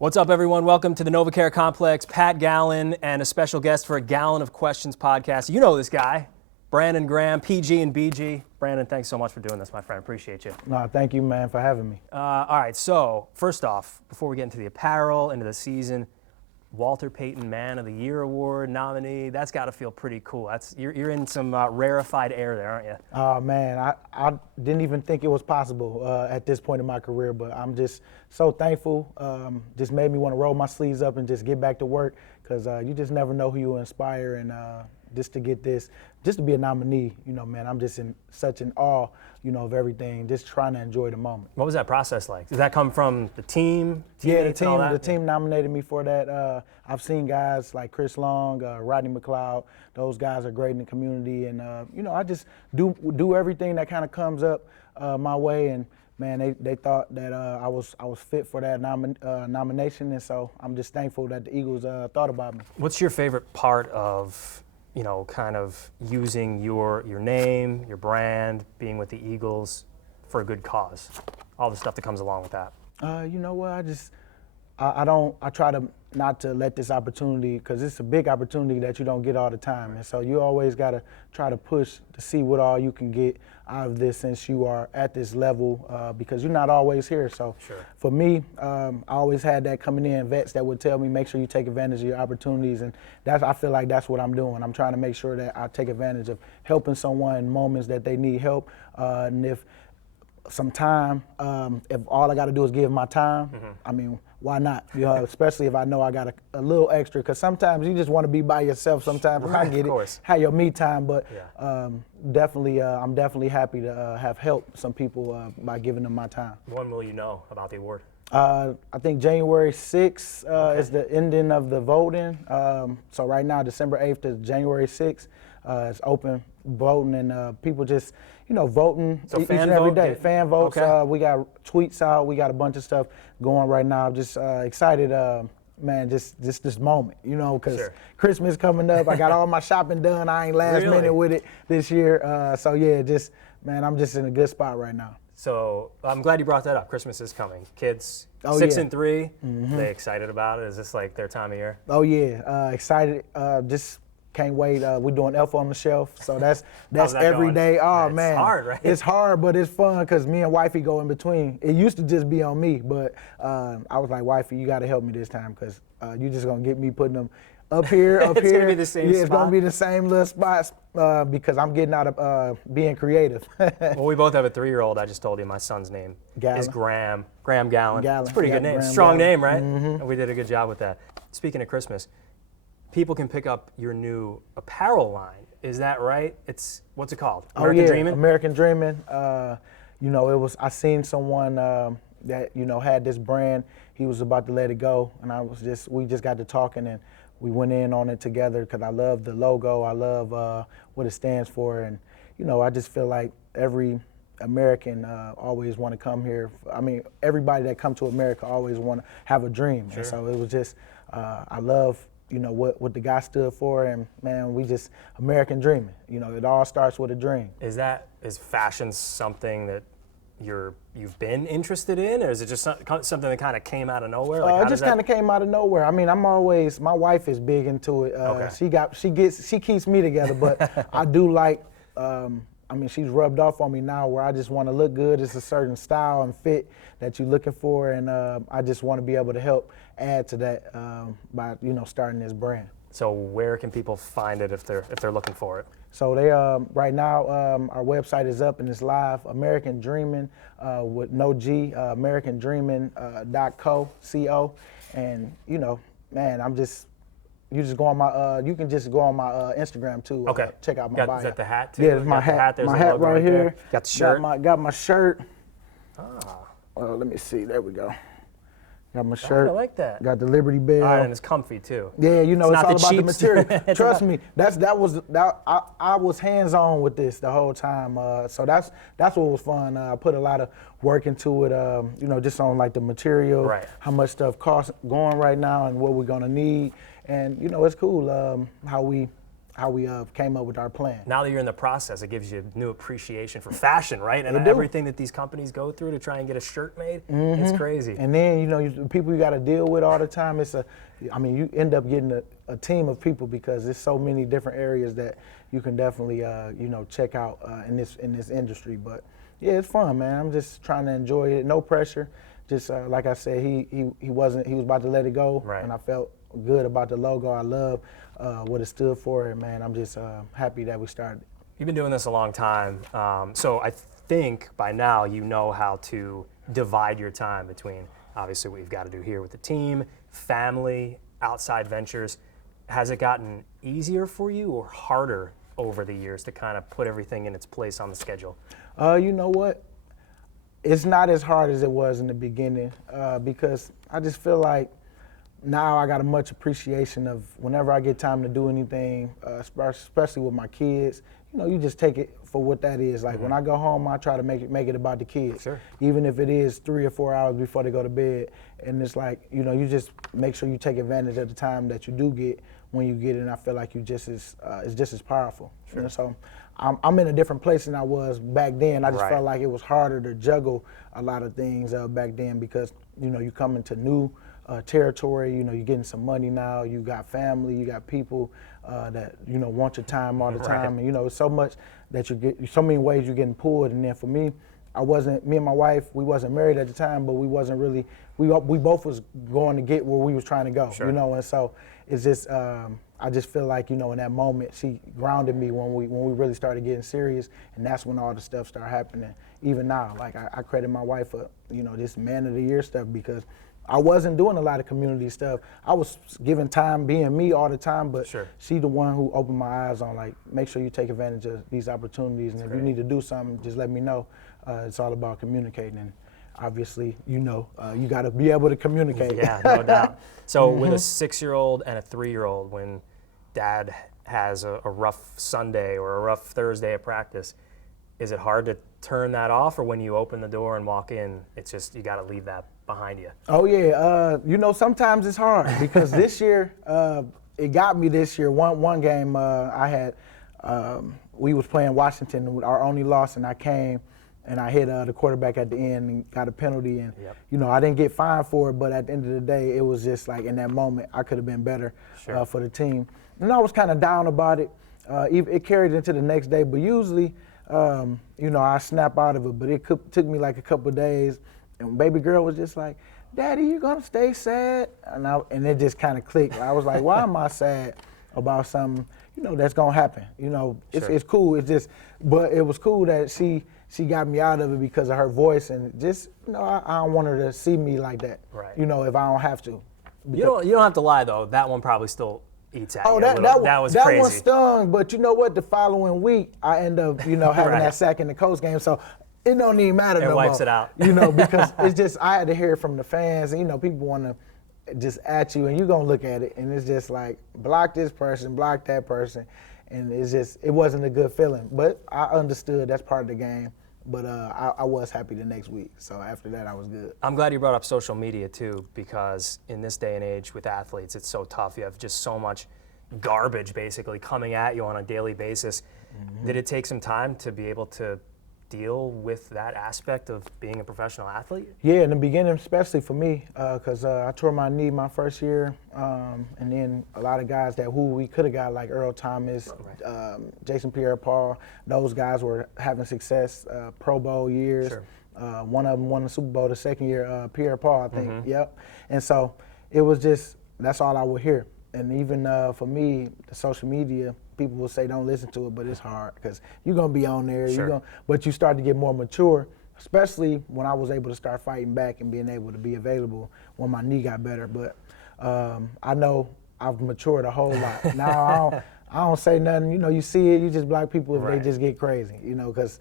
What's up, everyone? Welcome to the NovaCare Complex. Pat Gallen and a special guest for a Gallon of Questions podcast. You know this guy, Brandon Graham, PG and BG. Brandon, thanks so much for doing this, my friend. Appreciate you. No, thank you, man, for having me. All right, so first off, before we get into the apparel, into the season, Walter Payton Man of the Year Award nominee. That's got to feel pretty cool. You're in some rarefied air there, aren't you? Oh, man, I didn't even think it was possible at this point in my career, but I'm just so thankful. Just made me want to roll my sleeves up and just get back to work because you just never know who you inspire. And just to get this, just to be a nominee, man, I'm just in such an awe, of everything, just trying to enjoy the moment. What was that process like? Does that come from the team? Yeah, the team nominated me for that. I've seen guys like Chris Long, Rodney McLeod. Those guys are great in the community, and I just do everything that kind of comes up my way. And man, they thought that I was fit for that nomination, and so I'm just thankful that the Eagles thought about me. What's your favorite part of kind of using your name, your brand, being with the Eagles for a good cause? All the stuff that comes along with that. You know what? I try to not to let this opportunity, because it's a big opportunity that you don't get all the time. And so you always got to try to push to see what all you can get out of this since you are at this level, because you're not always here. So sure. For me, I always had that coming in, vets that would tell me, make sure you take advantage of your opportunities. And I feel like that's what I'm doing. I'm trying to make sure that I take advantage of helping someone in moments that they need help. And if some time, if all I got to do is give my time, I mean, why not? Especially if I know I got a little extra, because sometimes you just want to be by yourself sometimes. Right, I get of course. it, have your me time, but yeah. Definitely, I'm definitely happy to have helped some people by giving them my time. When will you know about the award? I think January 6th is the ending of the voting. So right now, December 8th to January 6th, it's open voting, and people just, voting so each and every day. Fan votes. Okay. We got tweets out. We got a bunch of stuff going right now. I'm just excited, man, just this moment, because sure. Christmas coming up. I got all my shopping done. I ain't last minute with it this year. So yeah, man, I'm just in a good spot right now. So I'm glad you brought that up. Christmas is coming. Kids, 6 and 3, they excited about it? Is this like their time of year? Oh yeah, excited. Just can't wait. We're doing Elf on the Shelf, so that's every going? day. Oh It's man, hard, right? It's hard, but it's fun because me and wifey go in between. It used to just be on me, but I was like, wifey, you got to help me this time because you just gonna get me putting them up here, up it's here. Gonna be the same yeah, spot. It's gonna be the same little spots because I'm getting out of being creative. Well, we both have a 3-year-old. I just told you my son's name is Graham Gallen. It's a pretty good name. Graham Strong Gallen. name, right? And we did a good job with that. Speaking of Christmas, people can pick up your new apparel line. Is that right? What's it called? American Dreamin'? American Dreamin'. I seen someone that had this brand. He was about to let it go, and we just got to talking, and we went in on it together because I love the logo. I love what it stands for, and I just feel like every American always want to come here. I mean, everybody that come to America always want to have a dream, Sure. and so it was just I love. What the guy stood for, and man, we just American dreaming. It all starts with a dream. Is fashion something that you've been interested in, or is it just something that kind of came out of nowhere? It just kind of came out of nowhere. I mean, my wife is big into it. Okay. She keeps me together, but I do like. She's rubbed off on me now where I just want to look good. It's a certain style and fit that you're looking for, and I just want to be able to help add to that by starting this brand. So where can people find it if they're looking for it? So they right now our website is up and it's live. American Dreamin' with no G, AmericanDreamin.co, and man, you just go on my. You can just go on my Instagram too. Okay. Check out my bio. Is that the hat too? Yeah, it's my hat. There's my a hat logo right here. There. Got the shirt. Got my shirt. Ah. Let me see. There we go. Got my shirt. I like that. Got the Liberty Bell. And it's comfy too. Yeah, it's all about the cheap material. stuff. Trust me, I was hands on with this the whole time. So that's what was fun. I put a lot of work into it. Just on like the material, right. How much stuff costs going right now, and what we're gonna need. And it's cool how we came up with our plan. Now that you're in the process, it gives you new appreciation for fashion, right? And It do. everything that these companies go through to try and get a shirt made, it's crazy. And then, the people you got to deal with all the time, you end up getting a team of people because there's so many different areas that you can definitely, check out in this industry. But yeah, it's fun, man. I'm just trying to enjoy it. No pressure. Just like I said, he was about to let it go, Right. and I felt good about the logo. I love what it stood for, and man, I'm just happy that we started. You've been doing this a long time, so I think by now you know how to divide your time between obviously what you've got to do here with the team, family, outside ventures. Has it gotten easier for you or harder over the years to kind of put everything in its place on the schedule? You know what? It's not as hard as it was in the beginning because I just feel like now I got a much appreciation of whenever I get time to do anything, especially with my kids. You just take it for what that is. Like when I go home, I try to make it about the kids. Sure. Even if it is 3 or 4 hours before they go to bed. And it's like, you just make sure you take advantage of the time that you do get when you get it. And I feel like it's just as powerful. Sure. So I'm in a different place than I was back then. I just Right. felt like it was harder to juggle a lot of things back then because, you come into new territory, you're getting some money now, you got family, you got people that, want your time all the time. Right. And, it's so much that you get, so many ways you're getting pulled. And then for me, me and my wife, we wasn't married at the time, but we wasn't really, we both was going to get where we was trying to go, Sure. and so it's just, I just feel like, in that moment, she grounded me when we really started getting serious, and that's when all the stuff started happening. Even now, like I credit my wife for, this Man of the Year stuff because I wasn't doing a lot of community stuff. I was giving time, being me all the time, but Sure. she the one who opened my eyes on, like, make sure you take advantage of these opportunities, and if you need to do something, just let me know. It's all about communicating, and obviously, you got to be able to communicate. Yeah, no doubt. So with a 6-year-old and a 3-year-old, when dad has a rough Sunday or a rough Thursday at practice, is it hard to turn that off, or when you open the door and walk in, it's just you got to leave that behind you? Oh yeah, sometimes it's hard because this year it got me. This year, one game I had, we was playing Washington, our only loss, and I came and I hit the quarterback at the end and got a penalty, and Yep. I didn't get fined for it, but at the end of the day, it was just like in that moment I could have been better Sure. for the team, and I was kind of down about it. It carried into the next day, but usually, I snap out of it, but it took me like a couple of days. And baby girl was just like, "Daddy, you gonna stay sad?" And it just kind of clicked. I was like, "Why am I sad about something, that's gonna happen?" It's cool. It's just, but it was cool that she got me out of it because of her voice, and just, I don't want her to see me like that. Right. If I don't have to. You don't have to lie though. That one probably still eats at Oh, you. that was that crazy. one stung. But you know what? The following week, I end up, having Right. that sack in the Coast game. So it don't even matter no more. It wipes it out. Because it's just, I had to hear it from the fans, and people want to just at you, and you're going to look at it, and it's just like, block this person, block that person, and it wasn't a good feeling. But I understood that's part of the game, but I was happy the next week. So after that, I was good. I'm glad you brought up social media too, because in this day and age with athletes, it's so tough. You have just so much garbage basically coming at you on a daily basis. Mm-hmm. Did it take some time to be able to deal with that aspect of being a professional athlete? Yeah, in the beginning, especially for me, because I tore my knee my first year, and then a lot of guys who we could have got, like Earl Thomas, Jason Pierre-Paul, those guys were having success, Pro Bowl years. Sure. One of them won the Super Bowl the second year, Pierre-Paul, I think. Mm-hmm. Yep. And so it was just, that's all I would hear. And even for me, the social media, people will say don't listen to it, but it's hard because you're going to be on there. Sure. But you start to get more mature, especially when I was able to start fighting back and being able to be available when my knee got better. But I know I've matured a whole lot. Now I don't say nothing. You see it, you just block people if Right. they just get crazy, because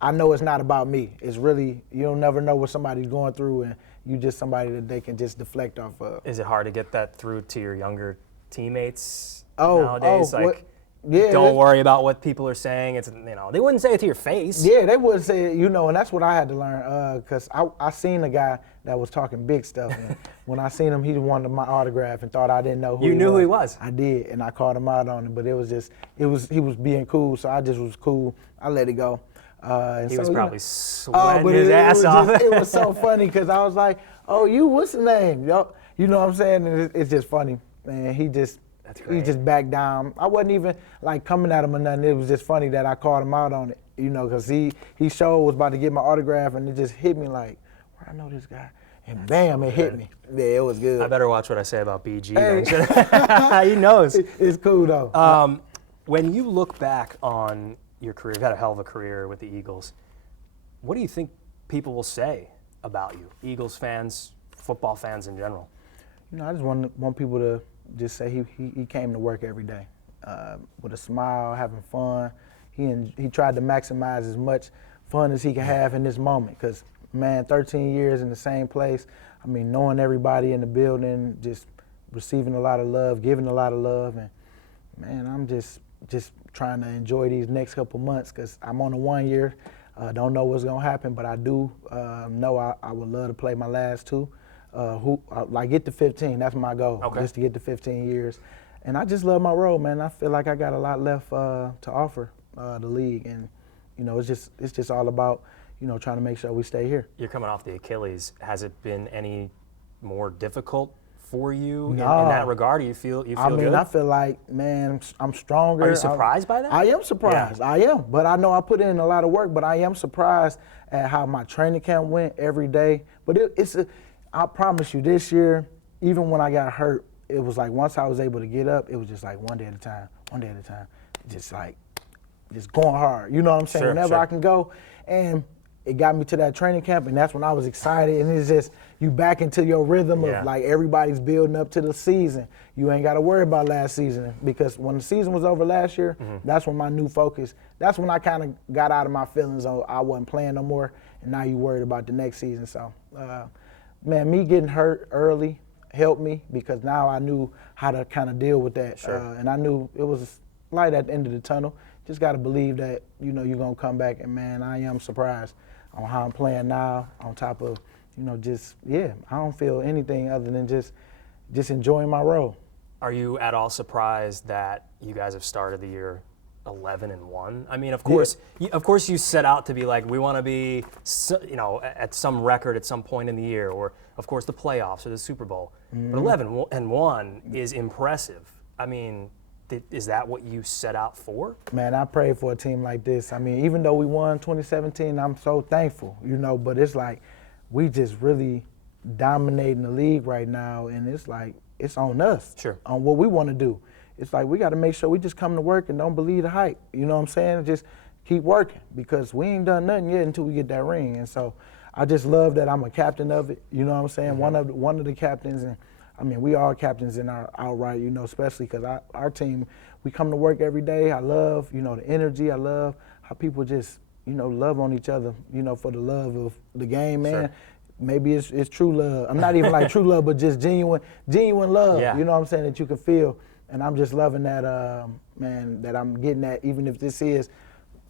I know it's not about me. It's really, you'll never know what somebody's going through, and you just somebody that they can just deflect off of. Is it hard to get that through to your younger teammates Oh, nowadays? what- Yeah, don't worry about what people are saying. It's, they wouldn't say it to your face. Yeah, they would say, and that's what I had to learn, because I seen a guy that was talking big stuff, and when I seen him, he wanted my autograph and thought I didn't know who he was. You knew who he was? I did, and I called him out on it, but he was being cool, so I just was cool. I let it go. He was probably sweating his ass off. It was so funny, because I was like, oh, what's the name? Yo, you know what I'm saying? And it's just funny, man. He just backed down. I wasn't even like coming at him or nothing. It was just funny that I called him out on it, because he showed was about to get my autograph, and it just hit me like, where I know this guy, and bam, it hit me. Yeah, it was good. I better watch what I say about BG. Hey. He knows. It's cool though. When you look back on your career, you've had a hell of a career with the Eagles. What do you think people will say about you, Eagles fans, football fans in general? I just want people to just say he came to work every day with a smile, having fun. He tried to maximize as much fun as he could have in this moment, because, man, 13 years in the same place, I mean, knowing everybody in the building, just receiving a lot of love, giving a lot of love, and, man, I'm just trying to enjoy these next couple months, because I'm on a 1 year. Don't know what's going to happen, but I do know I would love to play my last two. Get to 15, that's my goal, just to get to 15 years. And I just love my role, man. I feel like I got a lot left to offer the league, and it's just all about trying to make sure we stay here. You're coming off the Achilles. Has it been any more difficult for you in No. that regard? You feel good? I feel like, man, I'm stronger. Are you surprised by that? I am surprised. Yeah. I am, but I know I put in a lot of work. But I am surprised at how my training camp went every day. But I promise you, this year, even when I got hurt, it was like once I was able to get up, it was just like one day at a time, just going hard. You know what I'm saying? Whenever I can go, and it got me to that training camp, and that's when I was excited. And it's just you back into your rhythm of like everybody's building up to the season. You ain't got to worry about last season, because when the season was over last year, that's when my new focus. That's when I kind of got out of my feelings. I wasn't playing no more, and now you worried about the next season. So. Man, me getting hurt early helped me, because now I knew how to kind of deal with that. And I knew it was light at the end of the tunnel. Just got to believe that, you're going to come back. And, man, I am surprised on how I'm playing now, on top of, I don't feel anything other than just enjoying my role. Are you at all surprised that you guys have started the year 11-1? I mean, of course you set out to be like, we want to be, at some record at some point in the year, or of course the playoffs or the Super Bowl. But 11-1 is impressive. I mean, is that what you set out for? Man, I prayed for a team like this. I mean, even though we won 2017, I'm so thankful, but it's like we just really dominating the league right now, and it's like it's on us, on what we want to do. It's like we got to make sure we just come to work and don't believe the hype. You know what I'm saying? Just keep working, because we ain't done nothing yet until we get that ring. And so I just love that I'm a captain of it. You know what I'm saying? One of the captains, and I mean, we are captains in our outright. Especially because our team, we come to work every day. I love the energy. I love how people just love on each other. For the love of the game, man. Maybe it's true love. I'm not even like true love, but just genuine love. Yeah. You know what I'm saying? That you can feel. And I'm just loving that, man, that I'm getting that, even if this is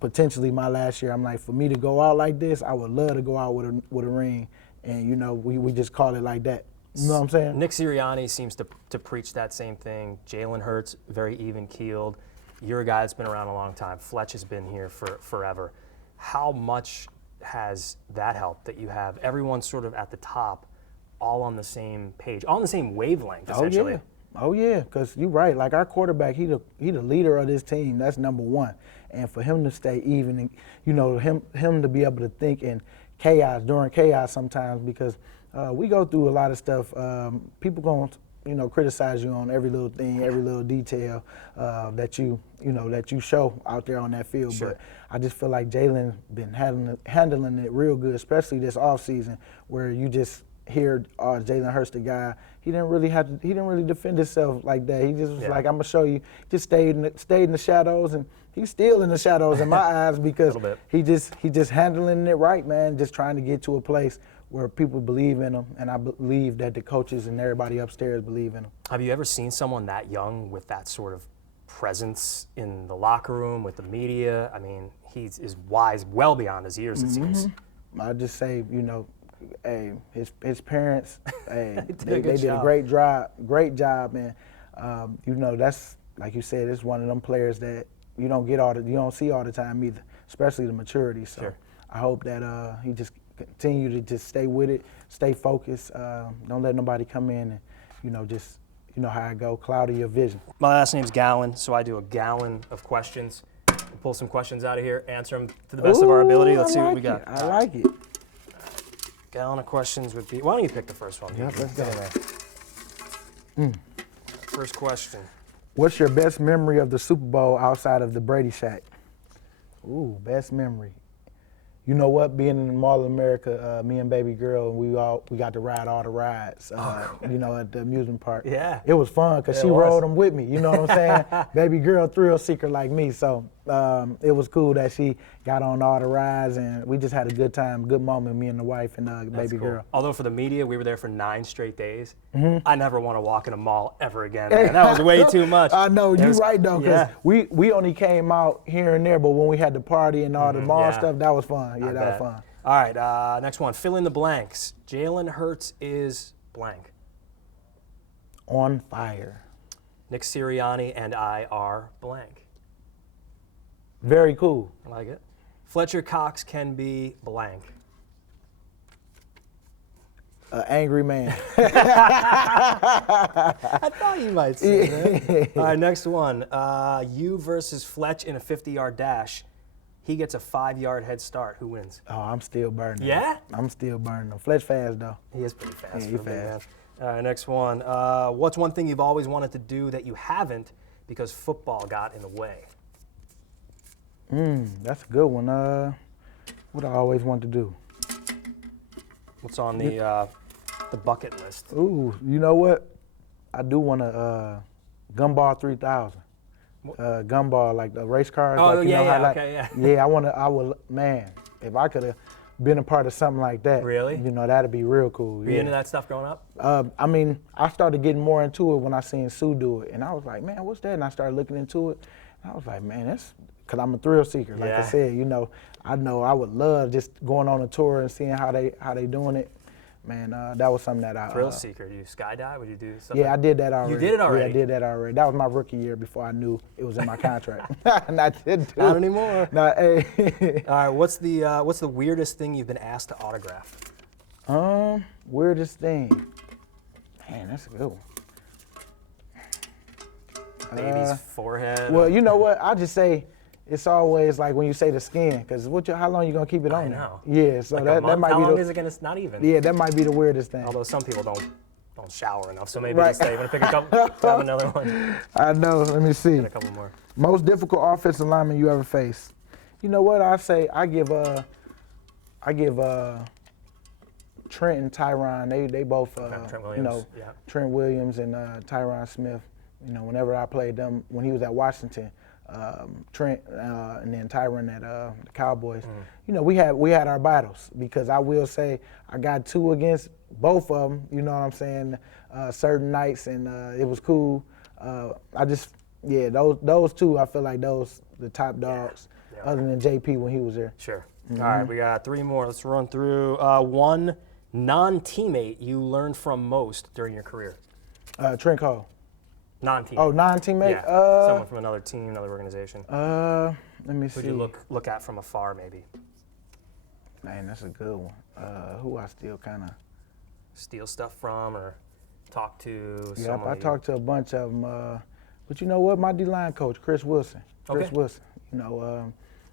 potentially my last year. I'm like, for me to go out like this, I would love to go out with a ring. And, we just call it like that. You know what I'm saying? Nick Sirianni seems to preach that same thing. Jalen Hurts, very even-keeled. You're a guy that's been around a long time. Fletch has been here for forever. How much has that helped, that you have everyone sort of at the top all on the same page, all on the same wavelength, essentially? Oh yeah, because you're right. Like our quarterback, he the leader of this team. That's number one. And for him to stay even, and him to be able to think in during chaos sometimes, because we go through a lot of stuff. People gonna criticize you on every little thing, every little detail that you show out there on that field. But I just feel like Jalen been handling it real good, especially this offseason, where you just hear Jalen Hurts, the guy. He didn't really defend himself like that. He just was like, I'm gonna show you. Just stayed in the shadows, and he's still in the shadows in my eyes, because he just handling it right, man. Just trying to get to a place where people believe in him, and I believe that the coaches and everybody upstairs believe in him. Have you ever seen someone that young with that sort of presence in the locker room with the media. I mean, is wise well beyond his years, it seems. I just say, hey, his parents, hey, They they did a great job, man. That's like you said, it's one of them players that you don't see all the time either, especially the maturity. So Sure. I hope that he just continue to just stay with it, stay focused. Don't let nobody come in and just how I go, cloud your vision. My last name's Gallen, so I do a gallon of questions. We'll pull some questions out of here, answer them to the best of our ability. Let's see what we got. I like it. Gallon of questions would be. Why don't you pick the first one? Yep, let's go. First question. What's your best memory of the Super Bowl outside of the Brady Shack? Ooh, best memory. You know what? Being in Mall of America, me and baby girl, we got to ride all the rides. At the amusement park. Yeah. It was fun because she rode them with me. You know what I'm saying? Baby girl, thrill seeker like me. So it was cool that she got on all the rides, and we just had a good time, good moment, me and the wife and baby girl. Although for the media, we were there for 9 straight days. I never want to walk in a mall ever again. Man. That was way too much. I know, you're right though, because we only came out here and there, but when we had the party and all the mall stuff, that was fun. Yeah, that was fun. All right, next one. Fill in the blanks. Jalen Hurts is blank. On fire. Nick Sirianni and I are blank. Very cool. I like it. Fletcher Cox can be blank. Angry man. I thought you might say that. All right, next one. You versus Fletch in a 50-yard dash. He gets a 5-yard head start. Who wins? Oh, I'm still burning. Yeah? I'm still burning him. Fletch fast, though. He is pretty fast. Yeah, he's fast. All right, next one. What's one thing you've always wanted to do that you haven't because football got in the way? That's a good one. What I always wanted to do. What's on the bucket list? Ooh, you know what? I do want a Gumball 3000. Gumball, like the race cars. Oh, like, yeah. Yeah, I would, man, if I could have been a part of something like that. Really? That'd be real cool. Were you into that stuff growing up? I started getting more into it when I seen Sue do it. And I was like, man, what's that? And I started looking into it. And I was like, man, that's, because I'm a thrill seeker. Like I said, I know I would love just going on a tour and seeing how they doing it. Man, that was something that I... Thrill seeker. Do you skydive? Would you do something? Yeah, I did that already. You did it already? Yeah, I did that already. That was my rookie year before I knew it was in my contract. And I didn't do it. Not anymore. Nah, hey. All right, what's the weirdest thing you've been asked to autograph? Weirdest thing. Man, that's a good one. Baby's forehead. Well, you know what? I just say it's always like when you say the skin, because how long you gonna keep it on? I know. Yeah, so like that might how be long is it gonna? Not even. Yeah, that might be the weirdest thing. Although some people don't shower enough, so maybe just say, "You want to pick a couple? Have another one." I know. Let me see. Get a couple more. Most difficult offensive lineman you ever faced? You know what I say? I give Trent and Tyron. They both Trent Williams. Trent Williams and Tyron Smith. Whenever I played them when he was at Washington. Trent and then Tyron at the Cowboys. We had our battles, because I will say I got 2 against both of them. You know what I'm saying? Certain nights, and it was cool. Those 2, I feel like those the top dogs, other than JP when he was there. Sure. All right, we got 3 more. Let's run through. One non-teammate you learned from most during your career. Trent Cole. Non-teammate. Oh, non-teammate? Yeah. Someone from another team, another organization. Let me see. Who'd you look at from afar, maybe? Man, that's a good one. Who I still kind of steal stuff from or talk to? Yeah, I talked to a bunch of them. But you know what? My D-line coach, Chris Wilson. Wilson.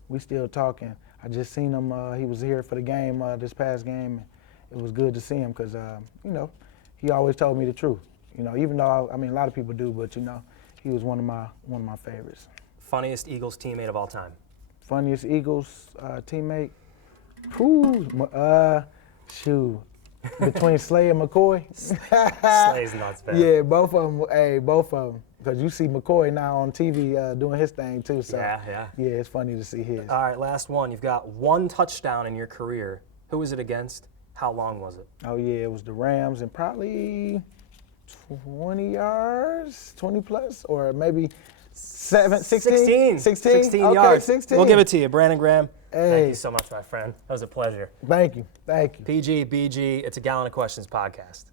We still talking. I just seen him. He was here for the game, this past game. It was good to see him because, he always told me the truth. Even though a lot of people do, but he was one of my favorites. Funniest Eagles teammate of all time. Funniest Eagles teammate. Between Slay and McCoy. Slay's nuts, man. Yeah, both of them. Hey, both of them. Because you see McCoy now on TV doing his thing too. So yeah, it's funny to see his. All right, last one. You've got 1 touchdown in your career. Who was it against? How long was it? Oh yeah, it was the Rams, and probably 20 yards, 20 plus, or maybe 16? 16. 16? 16 Okay, yards. 16. We'll give it to you, Brandon Graham. Hey. Thank you so much, my friend. That was a pleasure. Thank you. Thank you. PG, BG, it's a Gallon of Questions podcast.